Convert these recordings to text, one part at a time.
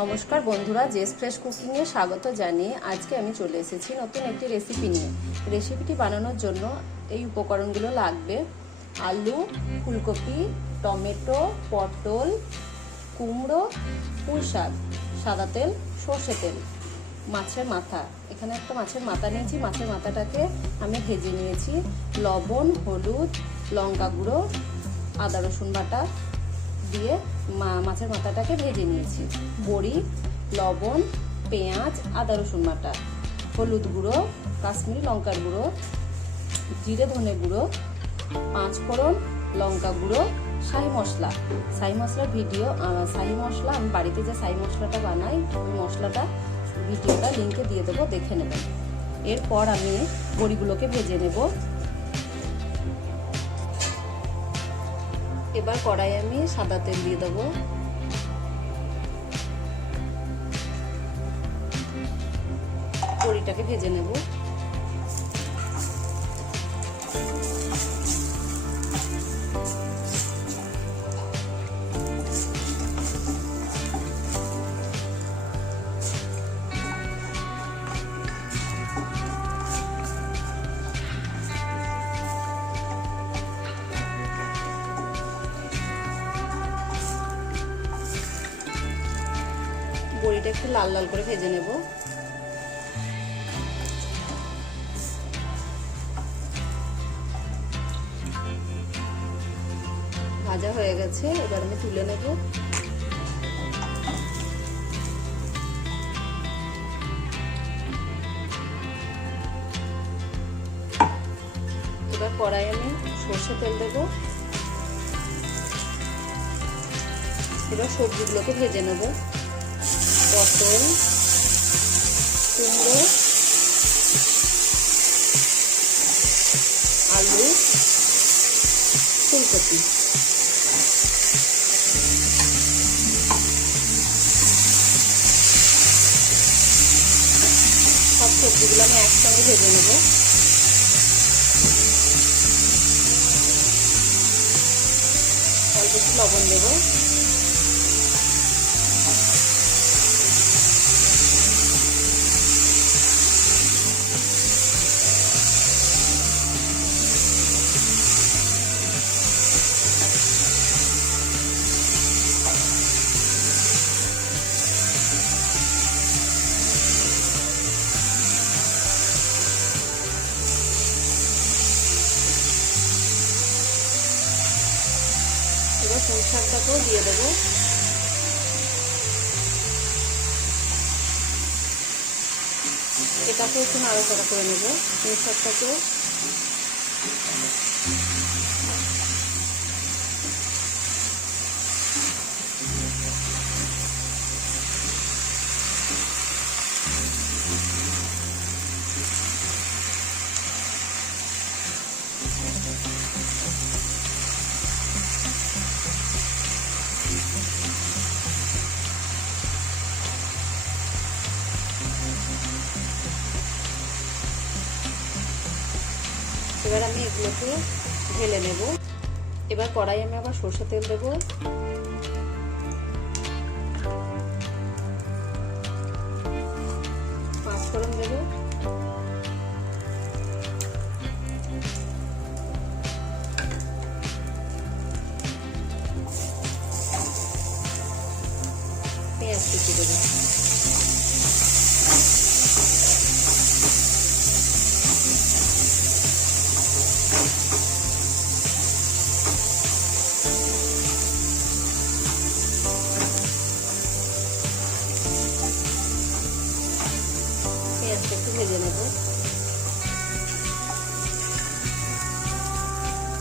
নমস্কার বন্ধুরা, JS fresh কুকিংয়ে স্বাগত জানিয়ে আজকে আমি চলে এসেছি নতুন একটি রেসিপি নিয়ে। রেসিপিটি বানানোর জন্য এই উপকরণগুলো লাগবে: আলু, ফুলকপি, টমেটো, পটল, কুমড়ো, পুঁই শাক, সাদা তেল, সর্ষে তেল, মাছের মাথা। এখানে একটা মাছের মাথা নিয়েছি, মাছের মাথাটাকে আমি ভেজে নিয়েছি। লবণ, হলুদ, লঙ্কা গুঁড়ো, আদা রসুন বাটা দিয়ে মাছের মাথাটাকে ভেজে নিয়েছি। বড়ি, লবণ, পেঁয়াজ, আদা রসুন বাটা, হলুদ গুঁড়ো, কাশ্মীরি লঙ্কার গুঁড়ো, জিরে ধনে গুঁড়ো, 5 ফোড়ন, লঙ্কা গুঁড়ো, শাহি মশলা। শাহি মশলার শাহি মশলা আমি বাড়িতে যে শাহি মশলাটা বানাই, ওই মশলাটা ভিডিওটা লিঙ্কে দিয়ে দেবো, দেখে নেবেন। এরপর আমি বড়িগুলোকে ভেজে নেব। এবার কড়াইয়ে আমি সাদা তেল দিয়ে দেবো। বড়িটাকে ভেজে নেব। বড়িটা একটু লাল লাল করে ভেজে নেব। ভাজা হয়ে গেছে, এবার আমি তুলে নেব। এবার কড়াইয়ে আমি সর্ষে তেল দেব। এবার সবজিগুলোকে ভেজে নেব। পটল, কুমড়ো, আলু, ফুলকপি। সব সবজিগুলো আমি একসঙ্গে ভেজে নেব। অল্প একটু লবণ দেব। এবার পুঁই শাকটাকেও দিয়ে দেবো। এটাকেও একটু নাড়াচাড়া করে নেব। পুঁই শাকটাকেও এবার আমি এগুলোকে ঢেলে নেব। এবার কড়াই আমি আবার সরষে তেল দেব। পাঁচ ফোড়ন দেব। পেঁয়াজ কুচি দেব। একটু ভেজে নেব।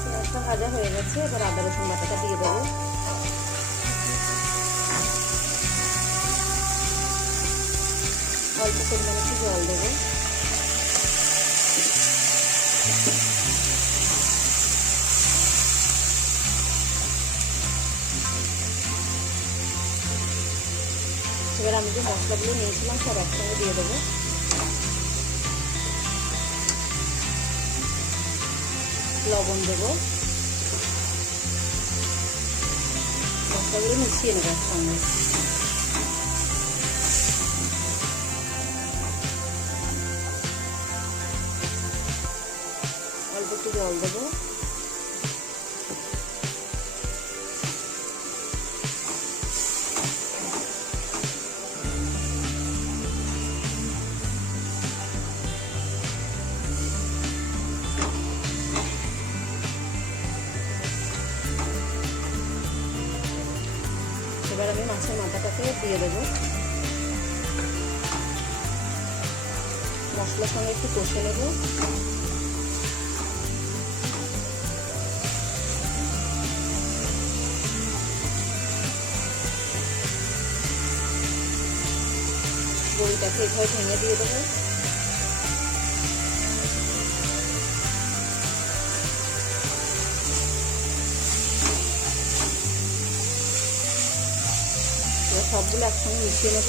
পেঁয়াজটা ভাজা হয়ে গেছে, এবার আদা রসুন বাটাটা দিয়ে দেবো। অল্প পরিমাণে একটু জল দেবো। এবার আমি যে মশলাগুলো নিয়েছিলাম সব একসঙ্গে দিয়ে দেবো। লবণ দেব। মশলাগুলো মিশিয়ে নেব একসঙ্গে। জল দেবো। এবার আমি মাছের মাথাটাকে দিয়ে দেবো। মশলার সঙ্গে একটু কষে নেব। বড়িটাকে এভাবে ভেঙে দিয়ে দেবো। সবগুলো একসঙ্গে মিশিয়ে নেব।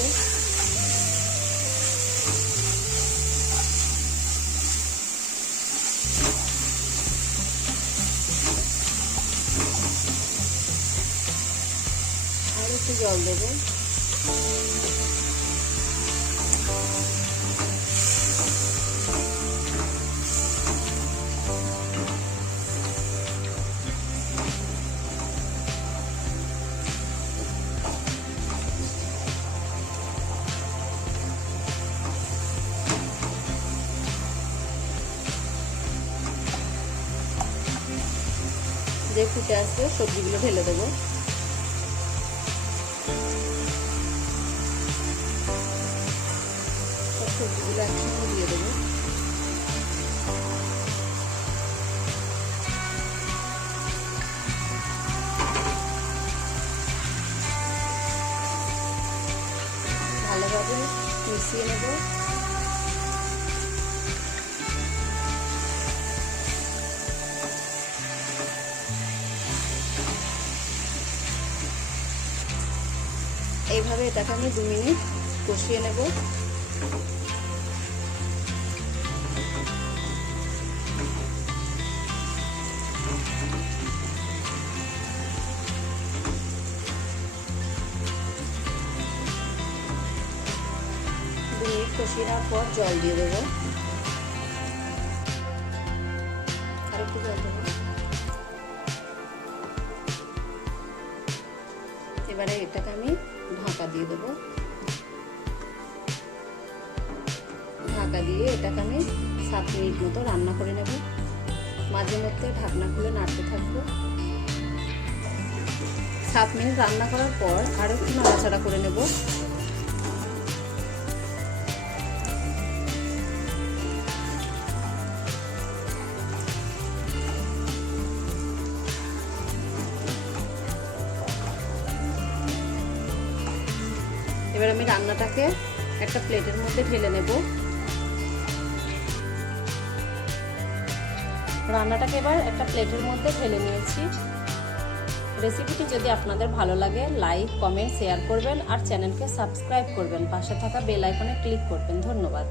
আর একটু জল দেবো। যে ফুটে আসবে সবজিগুলো ঢেলে দেবো। সব সবজিগুলো একসঙ্গে দিয়ে দেবো। ভালোভাবে মিশিয়ে নেব। এইভাবে এটাকে আমি 2 মিনিট কষিয়ে নেব। কষিয়ে নেওয়ার পর জল দিয়ে দেবো। আর একটু জল দেবো। এবারে এটাকে আমি ঢাকা দিয়ে দেবো। ঢাকা দিয়ে এটাকে আমি 7 মিনিট মতো রান্না করে নেব। মাঝে মধ্যে ঢাকনা খুলে নাড়তে থাকবো। 7 মিনিট রান্না করার পর আরো একটু নাড়াচাড়া করে নেব। এবার আমি রান্নাটাকে একটা প্লেটের মধ্যে ঢেলে নেব। রান্নাটাকে এবার একটা প্লেটের মধ্যে ঢেলে নিয়েছি। রেসিপিটি যদি আপনাদের ভালো লাগে লাইক, কমেন্ট, শেয়ার করবেন আর চ্যানেলকে সাবস্ক্রাইব করবেন। পাশে থাকা বেল আইকনে ক্লিক করবেন। ধন্যবাদ।